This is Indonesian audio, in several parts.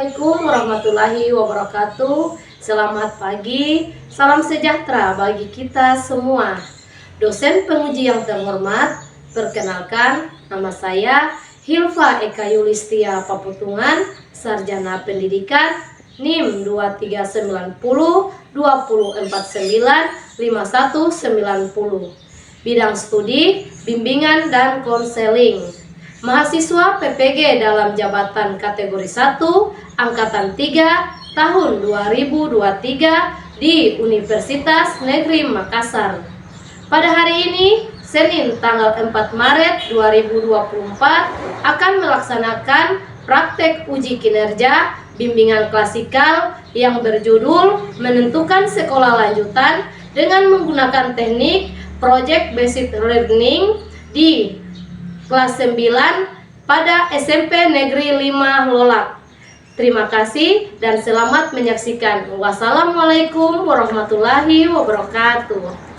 Assalamualaikum warahmatullahi wabarakatuh. Selamat pagi, salam sejahtera bagi kita semua. Dosen penguji yang terhormat, perkenalkan nama saya Hilfa Eka Yulistia Paputungan, Sarjana Pendidikan, NIM 2390 2049519. Bidang studi, bimbingan dan konseling. Mahasiswa PPG dalam jabatan kategori 1, Angkatan 3, tahun 2023 di Universitas Negeri Makassar. Pada hari ini, Senin tanggal 4 Maret 2024, akan melaksanakan praktek uji kinerja bimbingan klasikal yang berjudul Menentukan Sekolah Lanjutan dengan menggunakan teknik Project Based Learning di kelas 9 pada SMP Negeri 5 Lolak. Terima kasih dan selamat menyaksikan. Wassalamualaikum warahmatullahi wabarakatuh.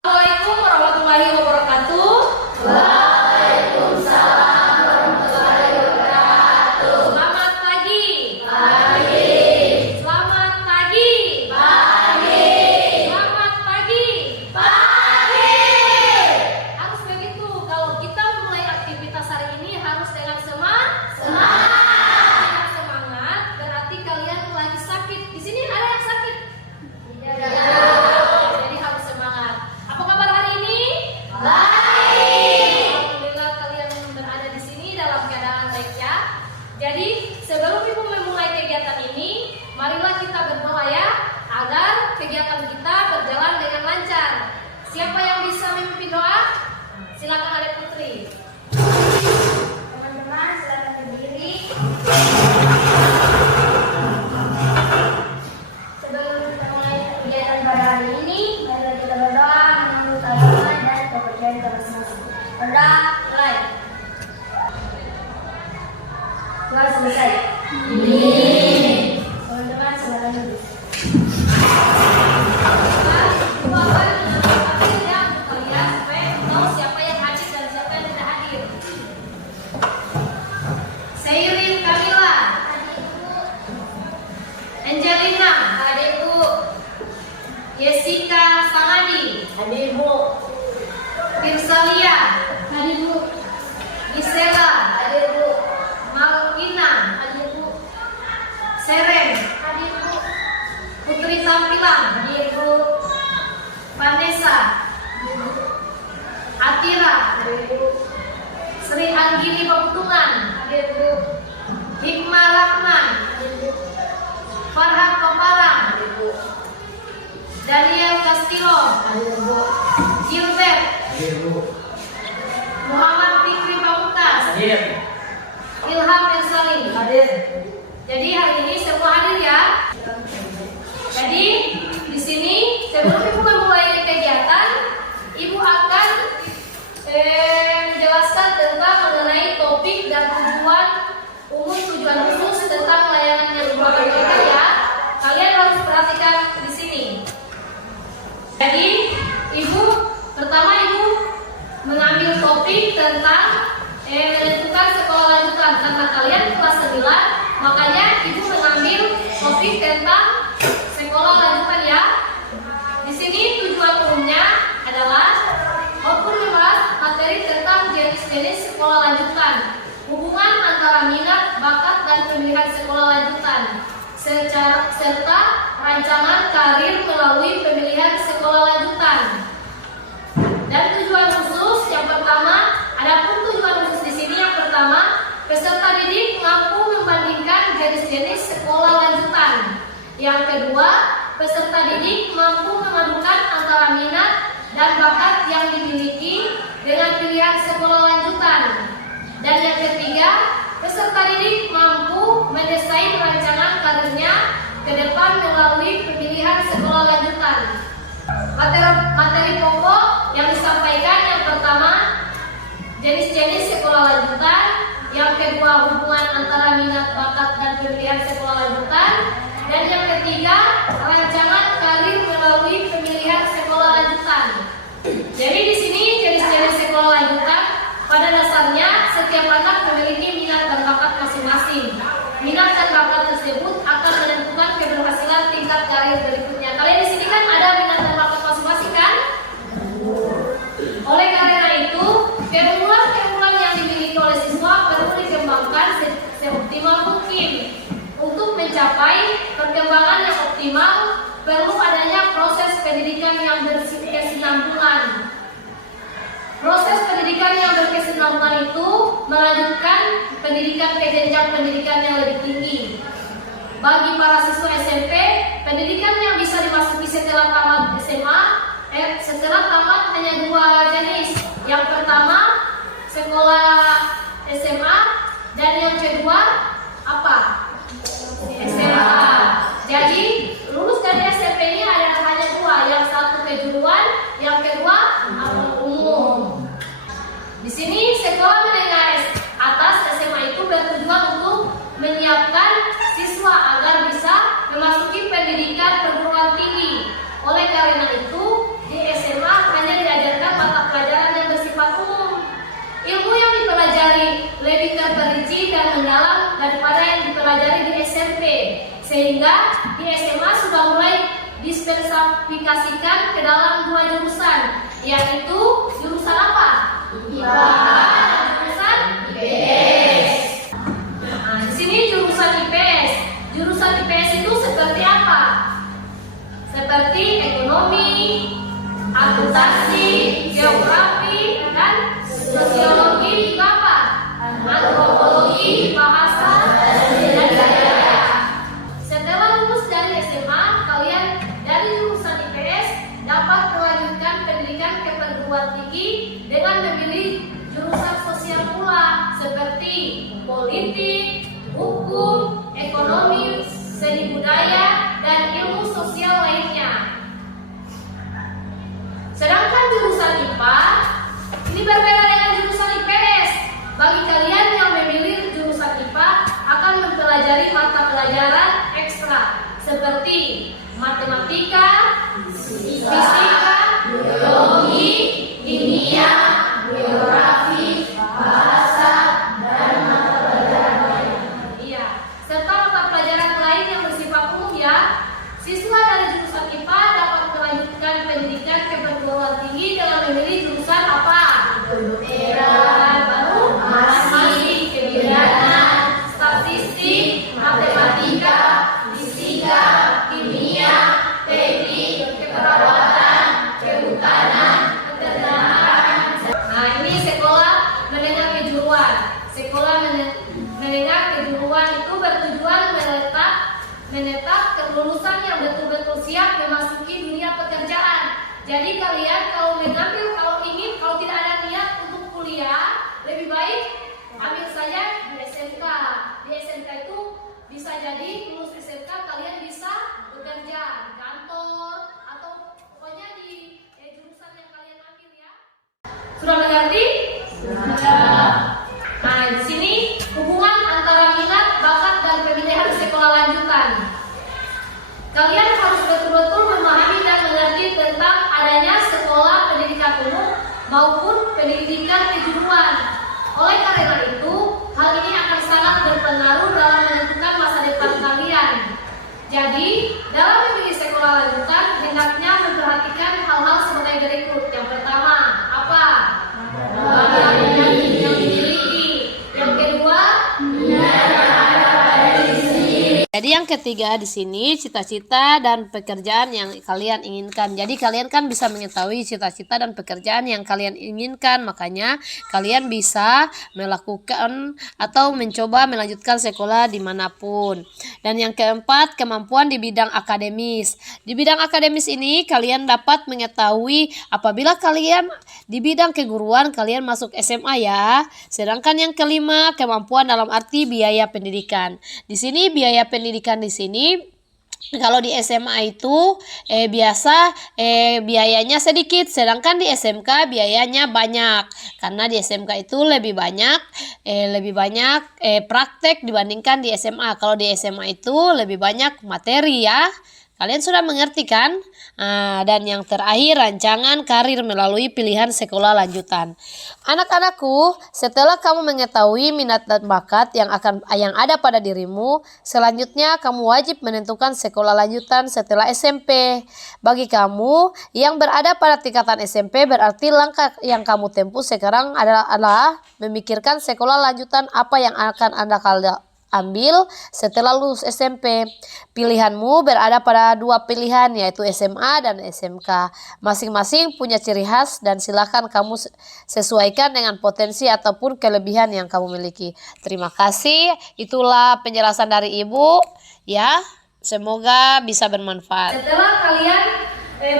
Assalamualaikum warahmatullahi wabarakatuh. Waalaikumsalam warahmatullahi wabarakatuh. Selamat pagi. Pagi. Amin. Teman-teman, silakan duduk. Seirin Kamila, Angelina, adik Bu. Jessica Sangadi, adik Bu. Firsalia, adik Bu. Gisela, adik Bu. Malvina, adik Bu. Seren, adik Bu. Putri Tampilan, adik Bu. Vanessa, adik Bu. Atira, adik Bu. Sri Anggini Pemtungan, adik Bu. Hikmah Rahman, adik Bu. Farhan Paparang, adik Bu. Daniel Castillo, adik Bu. Gilbert, adik Bu. Muhammad Fikri Pamungkas, adik. Ilham Ersali, hadir. Jadi hari ini semua hadir ya. Jadi di sini sebelum ibu memulai kegiatan, ibu akan menjelaskan tentang mengenai topik dan tujuan umum, tujuan khusus tentang layanan yang dibawakan kita ya. Kalian harus perhatikan di sini. Jadi pertama ibu mengambil topik tentang menentukan sekolah lanjutan karena kalian kelas 9, makanya ibu mengambil topik tentang sekolah lanjutan ya. Di sini tujuan umumnya adalah maupun membahas materi tentang jenis-jenis sekolah lanjutan, hubungan antara minat, bakat, dan pemilihan sekolah lanjutan, serta rancangan karir melalui pemilihan sekolah lanjutan. Dan tujuan khusus yang pertama, adapun tujuan khusus di sini yang pertama, peserta didik mampu membandingkan jenis-jenis sekolah lanjutan. Yang kedua, peserta didik mampu memadukan antara minat dan bakat yang dimiliki dengan pilihan sekolah lanjutan. Dan yang ketiga, peserta didik mampu mendesain rancangan karirnya ke depan melalui pemilihan sekolah lanjutan. Materi pokok yang disampaikan yang pertama, jenis-jenis sekolah lanjutan. Yang kedua, hubungan antara minat, bakat, dan pemilihan sekolah lanjutan. Dan yang ketiga, rancangan karir melalui pemilihan sekolah lanjutan. Jadi di sini jenis-jenis sekolah lanjutan, pada dasarnya setiap anak memiliki minat dan bakat masing-masing. Minat dan bakat tersebut akan menentukan keberhasilan tingkat karir berikutnya. Kalian di sini kan ada minat dan bakat masing-masing kan? Oleh karena itu, keunggulan-keunggulan yang dimiliki oleh siswa perlu dikembangkan seoptimal mungkin. Untuk mencapai perkembangan yang optimal, perlu adanya proses pendidikan yang berkesinambungan. Proses pendidikan yang berkesinambungan itu melanjutkan pendidikan ke jenjang pendidikan yang lebih tinggi. Bagi para siswa SMP, pendidikan yang bisa dimasuki setelah tamat SMA, setelah tamat hanya dua jenis. Yang pertama, sekolah SMA, dan yang kedua apa? SMA. Jadi lulus dari SMP ini ada hanya dua, yang satu kejuruan, yang kedua umum. Di sini sekolah menengah atas SMA itu bertujuan untuk menyiapkan siswa agar bisa memasuki pendidikan perguruan tinggi. Oleh karena itu, di SMA hanya diajarkan mata pelajaran yang bersifat umum. Ilmu yang dipelajari lebih terperinci dan mendalam daripada yang dipelajari di SMP. Sehingga di SMA sudah mulai dispesifikasikan ke dalam dua jurusan, yaitu jurusan apa? IPA, jurusan IPS. Nah, di sini jurusan IPS. Jurusan IPS itu seperti apa? Seperti ekonomi, akuntansi, geografi, dan sosiologi, juga apa? Antropologi, bahasa, dan budaya. Setelah lulus dari SMA, kalian dari jurusan IPS dapat melanjutkan pendidikan ke perguruan tinggi dengan memilih jurusan sosial pula, seperti politik, hukum, ekonomi, seni budaya, dan ilmu sosial lainnya. Sedangkan jurusan IPA ini berbeda dengan jurusan IPS. Bagi kalian yang memilih jurusan IPA akan mempelajari mempelajari mata pelajaran ekstra seperti matematika, fisika, biologi, kimia, geografi, bahasa, dan mata pelajaran lain. Iya, serta mata pelajaran lain yang bersifat umum ya. Siswa dari jurusan IPA dapat melanjutkan pendidikan ke perguruan tinggi dengan memilih jurusan apa? Kedokteran, baru masih kebidanan, statistik, matematika, fisika, kimia, teknik, keperawatan, kehutanan, keternakan. Nah, ini sekolah menengah kejuruan. Sekolah menengah kejuruan itu bertujuan menetap kelulusan yang betul-betul siap memasuki dunia pekerjaan. Jadi kalian kalau tidak ada niat untuk kuliah, lebih baik ambil saja di SMK. Di SMK itu bisa jadi lulus SMK kalian bisa bekerja di kantor atau pokoknya di jurusan yang kalian ambil ya. Sudah mengerti? Sudah. Nah, di sini hubungan antara minat, bakat, dan pemilihan sekolah lanjutan. Kalian harus betul-betul memahami dan mengerti tentang adanya sekolah pendidikan umum maupun pendidikan kejuruan. Oleh karena itu, hal ini akan sangat berpengaruh dalam menentukan masa depan kalian. Jadi, dalam memilih sekolah lanjutan, hendaknya memperhatikan hal-hal sebagai berikut. Yang pertama, apa? Yang dimiliki. Yang kedua, jadi yang ketiga di sini cita-cita dan pekerjaan yang kalian inginkan. Jadi kalian kan bisa mengetahui cita-cita dan pekerjaan yang kalian inginkan, makanya kalian bisa melakukan atau mencoba melanjutkan sekolah dimanapun. Dan yang keempat, kemampuan di bidang akademis. Di bidang akademis ini kalian dapat mengetahui apabila kalian di bidang keguruan kalian masuk SMA ya. Sedangkan yang kelima, kemampuan dalam arti biaya pendidikan. Di sini biaya pendidikan di sini kalau di SMA itu biasa biayanya sedikit, sedangkan di SMK biayanya banyak. Karena di SMK itu lebih banyak praktek dibandingkan di SMA. Kalau di SMA itu lebih banyak materi ya. Kalian sudah mengerti kan? Dan yang terakhir, rancangan karir melalui pilihan sekolah lanjutan. Anak-anakku, setelah kamu mengetahui minat dan bakat yang ada pada dirimu, selanjutnya kamu wajib menentukan sekolah lanjutan setelah SMP. Bagi kamu yang berada pada tingkatan SMP, berarti langkah yang kamu tempuh sekarang adalah memikirkan sekolah lanjutan apa yang akan Anda ambil setelah lulus SMP. Pilihanmu berada pada dua pilihan, yaitu SMA dan SMK. Masing-masing punya ciri khas dan silakan kamu sesuaikan dengan potensi ataupun kelebihan yang kamu miliki. Terima kasih. Itulah penjelasan dari Ibu ya. Semoga bisa bermanfaat. Setelah kalian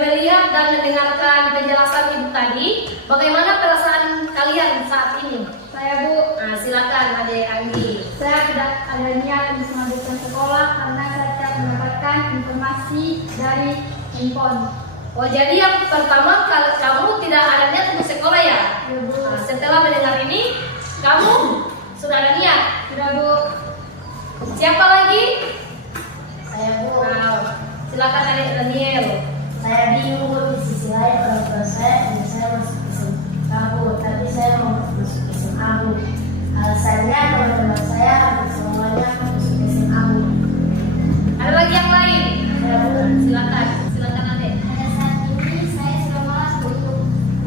melihat dan mendengarkan penjelasan Ibu tadi, bagaimana perasaan kalian saat ini? Saya Bu, Silakan Adik Anggi. saya tidak ada niat untuk melanjutkan sekolah karena saya tidak mendapatkan informasi dari handphone. Oh, jadi yang pertama kamu tidak ada niat untuk sekolah ya? Ya Bu, Setelah mendengar ini, kamu sudah ada niat? sudah Bu. Siapa lagi? Saya Bu. Silakan Adik Daniel. Saya bingung Bu, di sisi lain orang tua saya masuk SMA Bu, tapi saya mau masuk SMA Bu. Alasannya teman-teman saya hampir semuanya masuk SMA Bu. Ada lagi yang lain? Saya Bu. Silakan Adik. Pada saat ini saya sudah malas untuk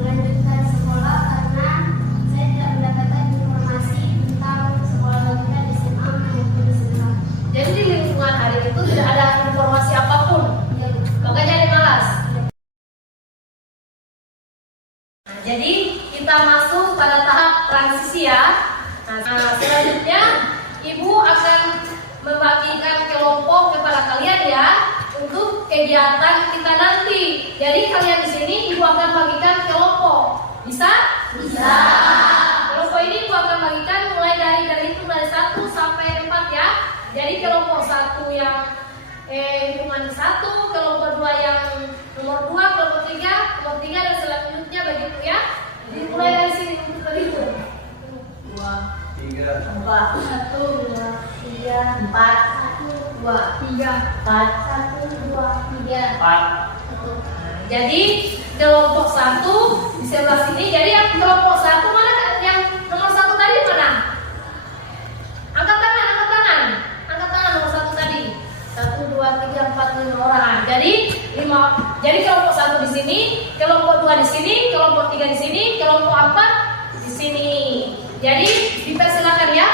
melanjutkan sekolah karena saya tidak mendapatkan informasi tentang sekolah lanjutan di SMA maupun di SMA. Jadi di lingkungan Adik itu tidak ada informasi apapun. Ya Bu. Makanya Adik malas. Jadi kita masuk pada tahap transisi ya. Selanjutnya Ibu akan membagikan kelompok kepada kalian ya untuk kegiatan kita nanti. Jadi kalian di sini Ibu akan bagikan kelompok. Bisa? Bisa. Kelompok ini Ibu akan bagikan mulai dari 1 sampai 4 ya. Jadi kelompok 1 yang hitungan 1, kelompok 2 yang nomor 2, kelompok 3 dan selanjutnya begitu ya. Dimulai dari sini untuk berhitung. 2 Empat. 1, 2, 3, 4. 1, 2, 3, 4. 1, 2, 3, 4. Jadi kelompok 1 di sebelah sini. Jadi yang kelompok 1 mana? Yang nomor 1 tadi mana? Angkat tangan, angkat tangan. Angkat tangan nomor 1 tadi. 1, 2, 3, 4, 5 orang. Nah, jadi 5. Jadi kelompok 1 di sini, kelompok 2 di sini, kelompok 3 di sini, kelompok 4 di sini. Jadi dipersilakan ya.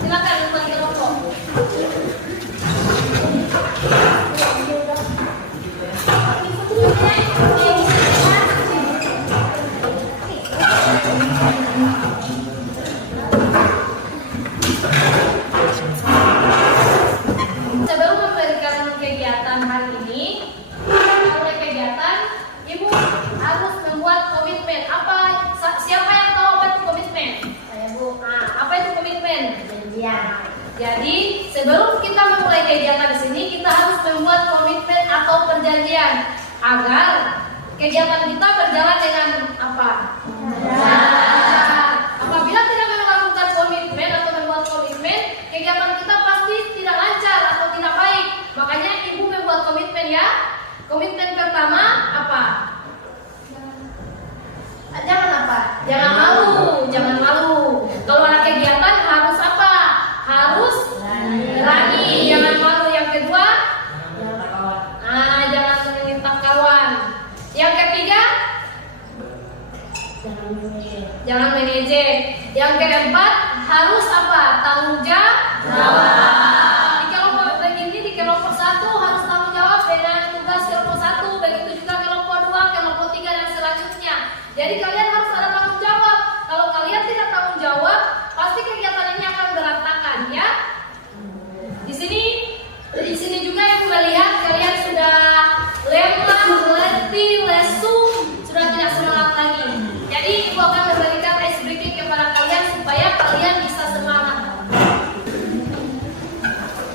Silakan kembali kelompok. Sebelum memberikan kegiatan hari ini, mulai kegiatan, Ibu harus membuat komitmen. Siapa yang tahu apa itu komitmen? Saya Bu. Nah, apa itu komitmen? Janjian. Jadi sebelum kita memulai kegiatan di sini, kita harus membuat komitmen atau perjanjian agar kegiatan kita berjalan dengan apa? Apabila tidak melakukan komitmen atau membuat komitmen, kegiatan kita pasti tidak lancar atau tidak baik. Makanya Ibu membuat komitmen ya. Komitmen pertama apa? Jangan apa? Jangan malu, jangan malu. Kalau ada kegiatan harus apa? Harus berani. Jangan malu. Yang kedua, jangan meminta kawan. Yang ketiga, jangan manajer. Yang keempat, harus apa? Tanggung jawab. Di kelompok 1 harus tanggung jawab dengan tugas kelompok 1. Begitu juga kelompok 2, kelompok 3 dan selanjutnya. Jadi kalian harus ada tanggung jawab. Kalau kalian tidak tanggung jawab, pasti kegiatan ini akan berantakan ya. Di sini juga yang melihat kalian sudah lemah, letih, lesu, sudah tidak semangat lagi. Jadi Ibu akan memberikan ice breaking kepada kalian supaya kalian bisa semangat.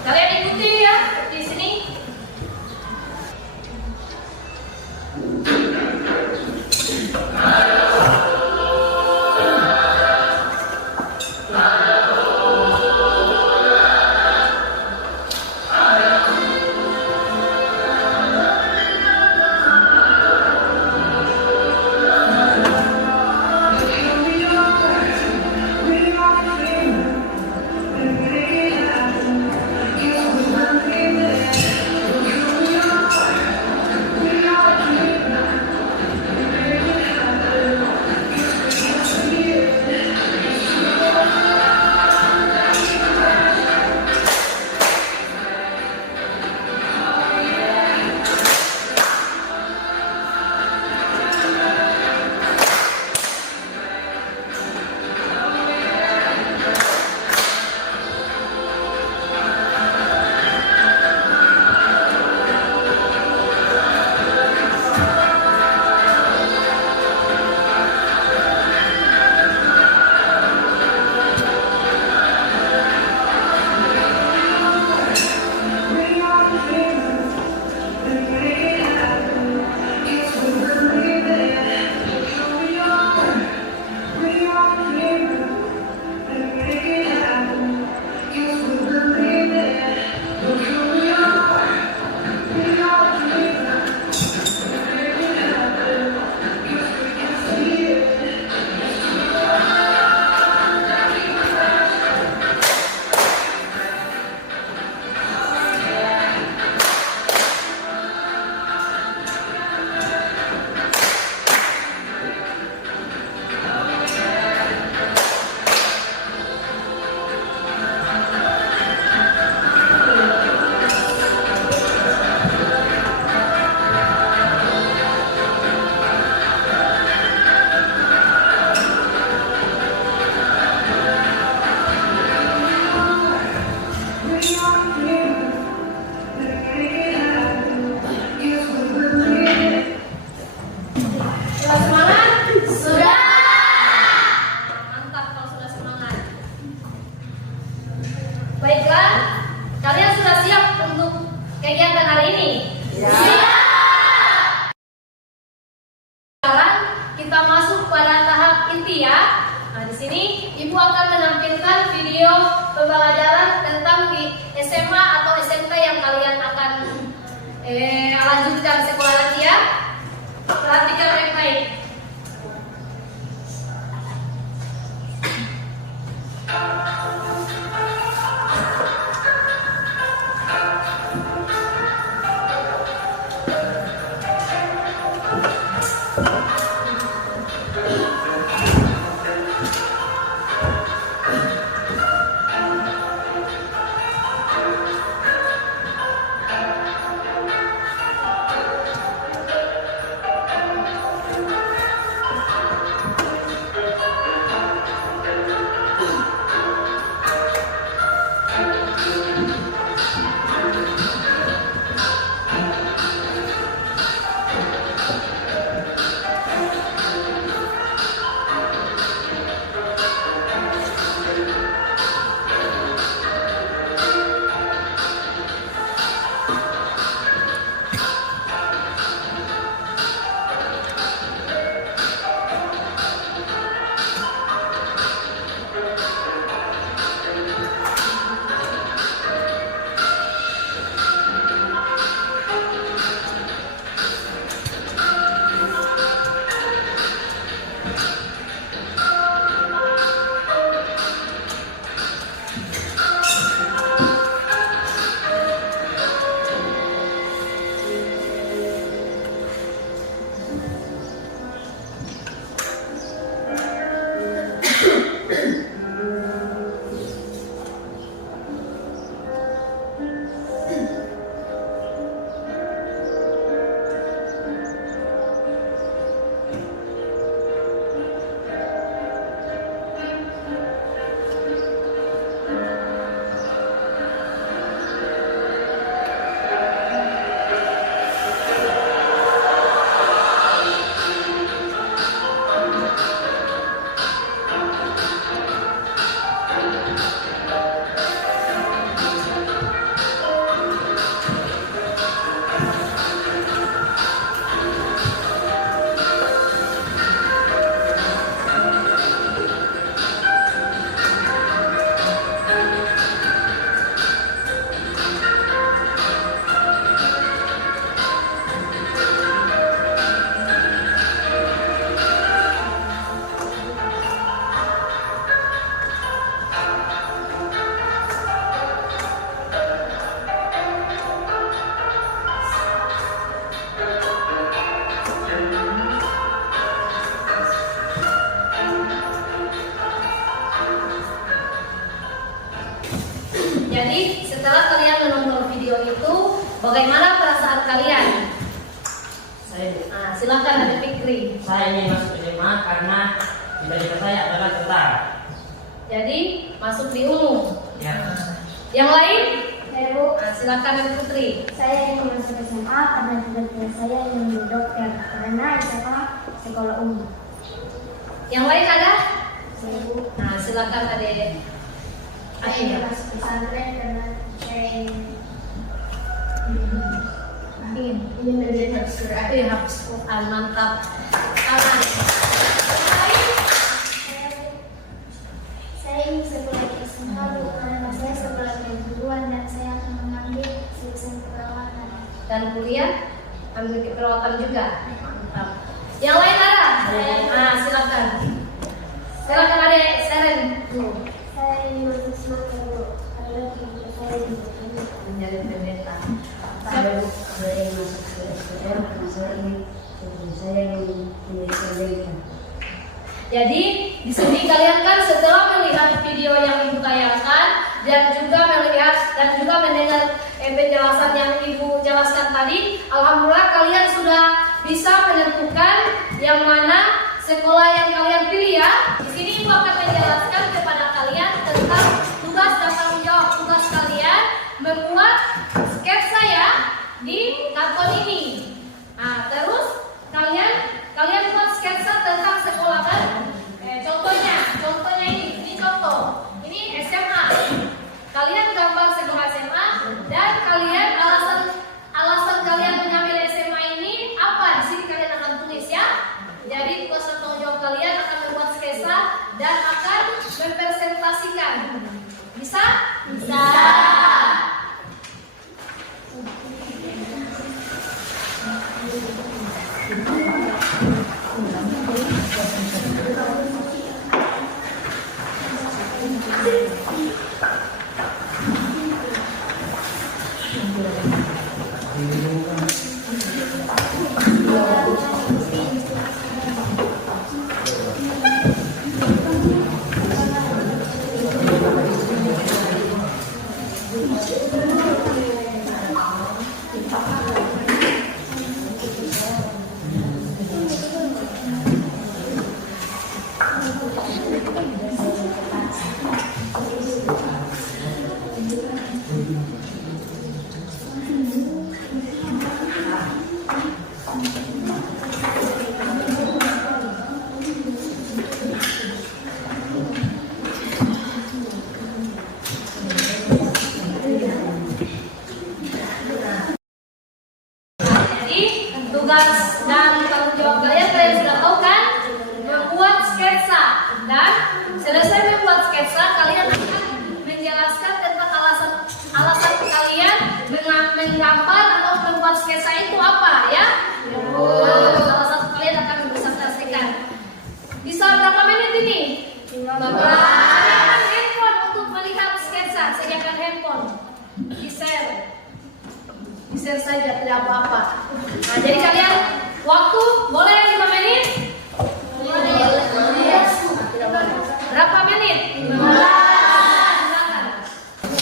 Kalian ikuti ya di sini. Ibu akan menampilkan video pembelajaran tentang di SMA atau SMK yang kalian akan lanjutkan sekolah nanti ya. Perhatikan baik-baik. Jadi setelah kalian menonton video itu, bagaimana perasaan kalian? Nah, silakan ada Fikri. Saya ingin masuk SMA karena cita-cita saya adalah tentara. Jadi masuk di umum. Ya. Yang lain? Saya Bu, Nah, silakan ada Putri. saya ingin masuk SMA karena cita-cita saya ingin menjadi dokter karena SMA sekolah umum. Yang lain ada? Saya Bu, Nah, silakan ada saya ingin Akhirnya. masuk pesantren karena saya ingin menjadi hafiz Quran. Hafız Quran, mantap. Aman. Saya ingin sekolah di SMA Bu, karena saya sekolah keguruan dan saya akan mengambil jurusan perawatan. Dan kuliah ambil keperawatan juga. Mantap. Yang lain ada? Nah, silakan. Silakan Adek Seren. Saya ingin masuk sekolah Bu, karena cita-cita saya ingin Menjadi pendeta. Saya ingin masuk ke SPM karena saya ingin menjadi pendeta. Jadi di sini kalian kan setelah melihat video yang Ibu tayangkan dan juga melihat dan juga mendengar penjelasan yang Ibu jelaskan tadi, alhamdulillah kalian sudah bisa menentukan yang mana sekolah yang kalian pilih ya. Di sini Ibu akan menjelaskan kepada kalian tentang tugas dan tanggung jawab tugas kalian membuat sketsa ya di karton ini. Nah, terus kalian buat sketsa tentang sekolah kan? Contohnya ini contoh. Ini SMA. Kalian gambar sekolah SMA dan kalian alasan kalian mengambil SMA ini apa? Di sini kalian akan tulis ya. Jadi tugas tanggung jawab kalian akan membuat sketsa dan Selesai membuat sketsa, kalian akan menjelaskan tentang alasan kalian menggambar atau membuat sketsa itu apa ya? Salah satu kalian akan presentasikan. Bisa berapa menit ini? 15. Sediakan handphone untuk melihat sketsa. Sediakan handphone. Di-share saja, tidak apa-apa. Nah, jadi kalian waktu boleh 5 menit? Berapa menit? 15.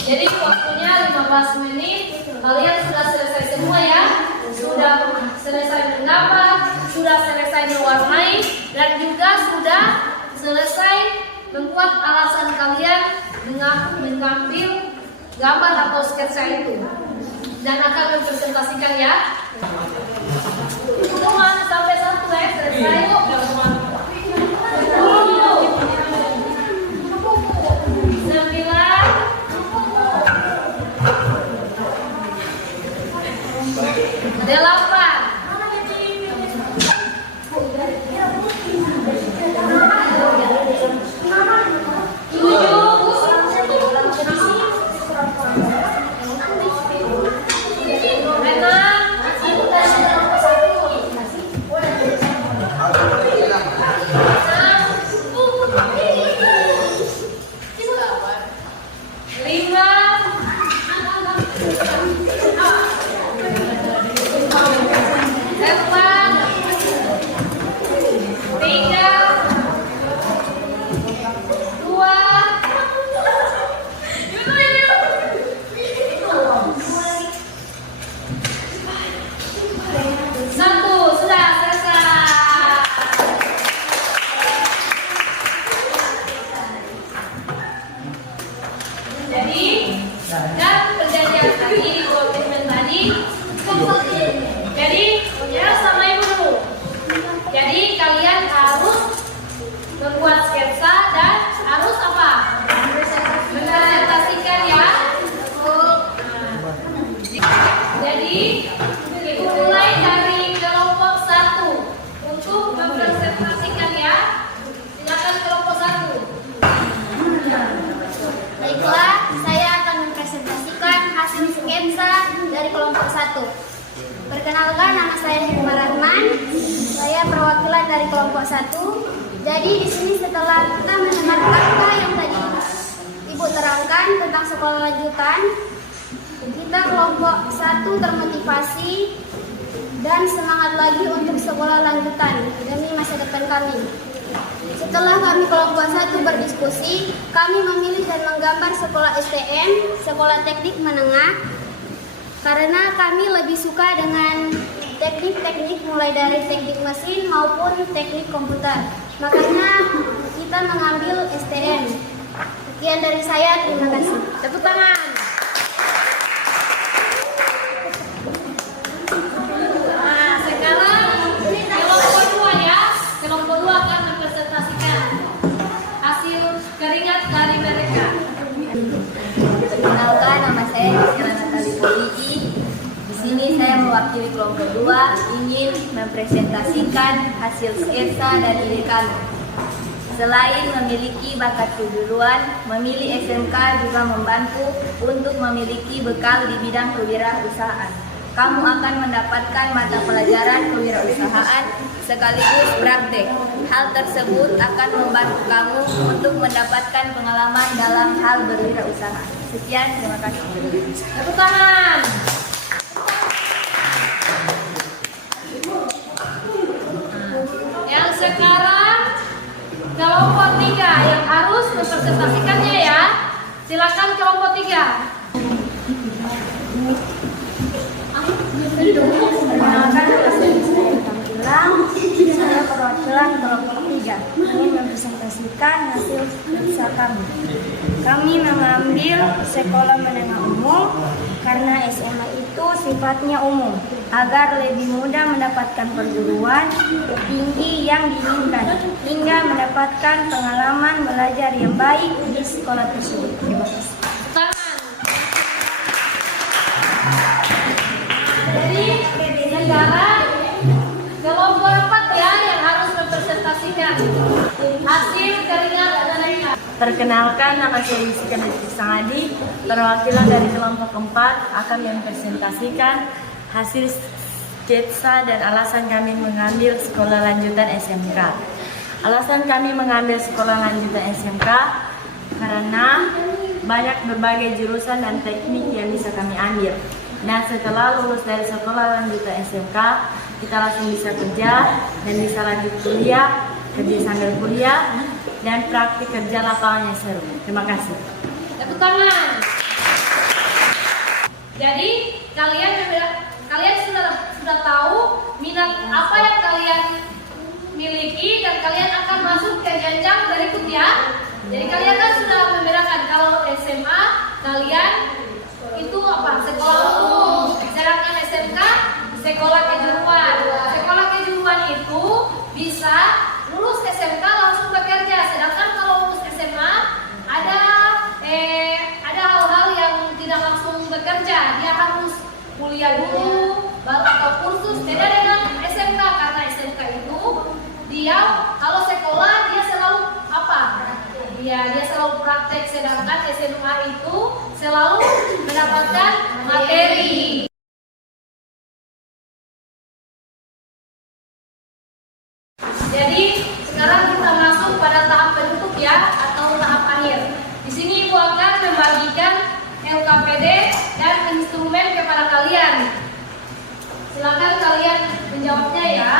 Jadi waktunya 15 menit. Kalian sudah selesai semua ya? Sudah selesai menggambar, sudah selesai mewarnai, dan juga sudah selesai membuat alasan kalian mengambil gambar atau sketsa itu. Dan akan mempresentasikan ya. Teman sampai 1 ya, selesai yuk. 1, sudah selesai. Jadi, dan perjanjian tadi di komitmen tadi. Jadi, ya sama ibu dulu. Jadi kalian harus membuat sketsa dan harus apa? Mempresentasikan ya. Jadi mulai dari kelompok 1 untuk mempresentasikan ya. Silakan kelompok 1. Baiklah, saya akan mempresentasikan hasil sketsa dari kelompok 1. Perkenalkan, nama saya Hikmah Rahman. Saya perwakilan dari kelompok 1. Jadi di sini setelah kita mendengar apa yang tadi Ibu terangkan tentang sekolah lanjutan, kita kelompok 1 termotivasi dan semangat lagi untuk sekolah lanjutan demi masa depan kami. Setelah kami kelompok 1 berdiskusi, kami memilih dan menggambar sekolah STM, sekolah teknik menengah, karena kami lebih suka dengan teknik-teknik mulai dari teknik mesin maupun teknik komputer. Makanya kita mengambil STM. Sekian dari saya, terima kasih. Tepuk tangan. Nah, sekarang kelompok 2 ya. Kelompok 2 akan mempresentasikan hasil keringat dari mereka. Perkenalkan, nama saya Rizkyla Natali Poliki. Di sini saya mewakili kelompok 2 ingin mempresentasikan hasil sketsa dan ide kami. Selain memiliki bakat kejuruan, memilih SMK juga membantu untuk memiliki bekal di bidang kewirausahaan. Kamu akan mendapatkan mata pelajaran kewirausahaan sekaligus praktek. Hal tersebut akan membantu kamu untuk mendapatkan pengalaman dalam hal berwirausaha. Sekian, terima kasih. Tepuk tangan. Yang sekarang kelompok 3 yang harus mempresentasikannya ya. Silakan kelompok 3. Perkenalkan, nama saya Tampilang. Saya perwakilan kelompok 3 ingin mempresentasikan hasil sketsa kami. Kami mengambil sekolah menengah umum karena SMA itu sifatnya umum agar lebih mudah mendapatkan perguruan tinggi yang diinginkan hingga mendapatkan pengalaman belajar yang baik di sekolah tersebut. Terima kasih. Tangan. Jadi sekarang kelompok 4 ya yang harus mempresentasikan hasil keringat mereka. Perkenalkan, nama saya Yusika Sangadi, perwakilan dari kelompok 4 akan mempresentasikan hasil sketsa dan alasan kami mengambil sekolah lanjutan SMK. Alasan kami mengambil sekolah lanjutan SMK karena banyak berbagai jurusan dan teknik yang bisa kami ambil. Dan setelah lulus dari sekolah lanjutan SMK, kita langsung bisa kerja dan bisa lanjut kuliah, kerja sambil kuliah, dan praktik kerja lapangan yang seru. Terima kasih. Tepuk tangan. Jadi kalian sudah tahu minat apa yang kalian miliki dan kalian akan masuk ke jenjang berikut ya. Jadi kalian kan sudah membedakan kalau SMA kalian itu apa? Sekolah umum, sedangkan SMK sekolah kejuruan. Sekolah kejuruan itu bisa lulus SMK langsung bekerja, sedangkan kalau lulus SMA ada hal-hal yang tidak langsung bekerja, dia harus kuliah dulu baru atau kursus. Beda dengan SMK, karena SMK itu dia kalau sekolah dia selalu apa? Dia selalu praktek, sedangkan SMA itu selalu mendapatkan materi. Jadi sekarang kita masuk pada tahap penutup ya, atau tahap akhir. Di sini Ibu akan membagikan LKPD dan instrumen kepada kalian. Silakan kalian menjawabnya ya.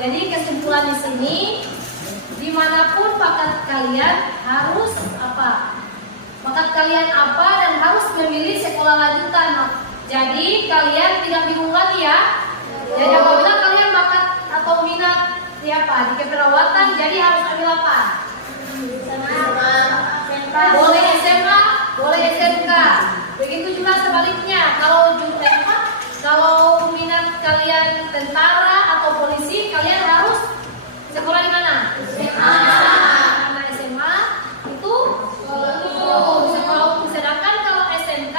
Jadi kesimpulan di sini, dimanapun bakat kalian harus apa? Bakat kalian apa dan harus memilih sekolah lanjutan. Jadi kalian tidak bingung lagi ya. Jadi apabila kalian bakat atau minat di apa? Di keperawatan, jadi harus ambil apa? Boleh SMA, boleh SMK. Begitu juga sebaliknya. Kalau minat kalian tentara atau polisi, kalian harus sekolah di mana? SMA. Karena SMA itu sekolah umum, sedangkan kalau SMK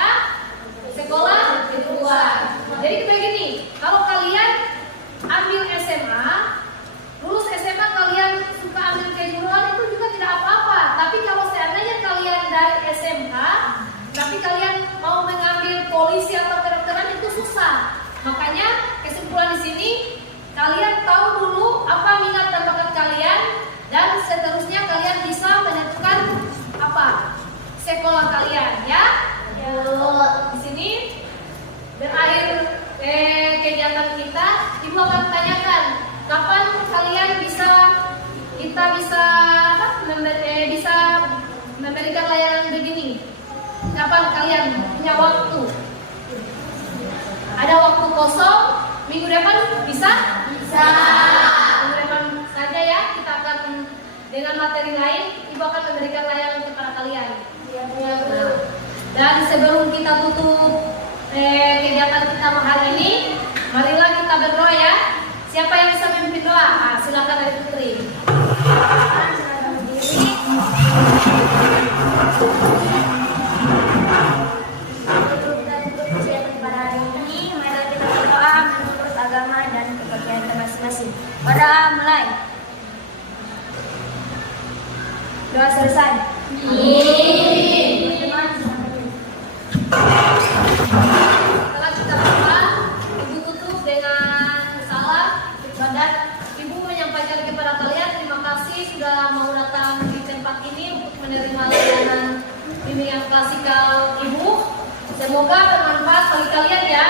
sekolah kejuruan. Jadi kayak gini, kalau kalian ambil SMA, lulus SMA kalian suka ambil kejuruan itu juga tidak apa-apa. Tapi kalau seandainya kalian dari SMK, tapi kalian mau mengambil polisi atau kedokteran itu susah. Makanya kesimpulan di sini, kalian tahu dulu apa minat dan bakat kalian, dan seterusnya kalian bisa menentukan apa sekolah kalian ya. Di sini berakhir kegiatan kita. Ibu akan tanyakan kapan kalian bisa memberikan layanan begini. Kapan kalian punya waktu? Ada waktu kosong minggu depan bisa? Bisa. Minggu depan saja ya, kita akan dengan materi lain, Ibu akan memberikan layanan kepada kalian. Nah, dan sebelum kita tutup kegiatan kita hari ini, marilah kita berdoa ya. Siapa yang bisa memimpin doa? Silakan dari Putri. Pada hari ini, mari kita berdoa menurut agama dan kepercayaan kita masing-masing. Berdoa mulai. Doa selesai. Setelah kita berdoa, Ibu tutup dengan salam dan Ibu menyampaikan kepada kalian terima kasih sudah mau datang di tempat ini untuk menerima layanan bimbingan klasikal Ibu. Semoga bermanfaat bagi kalian ya.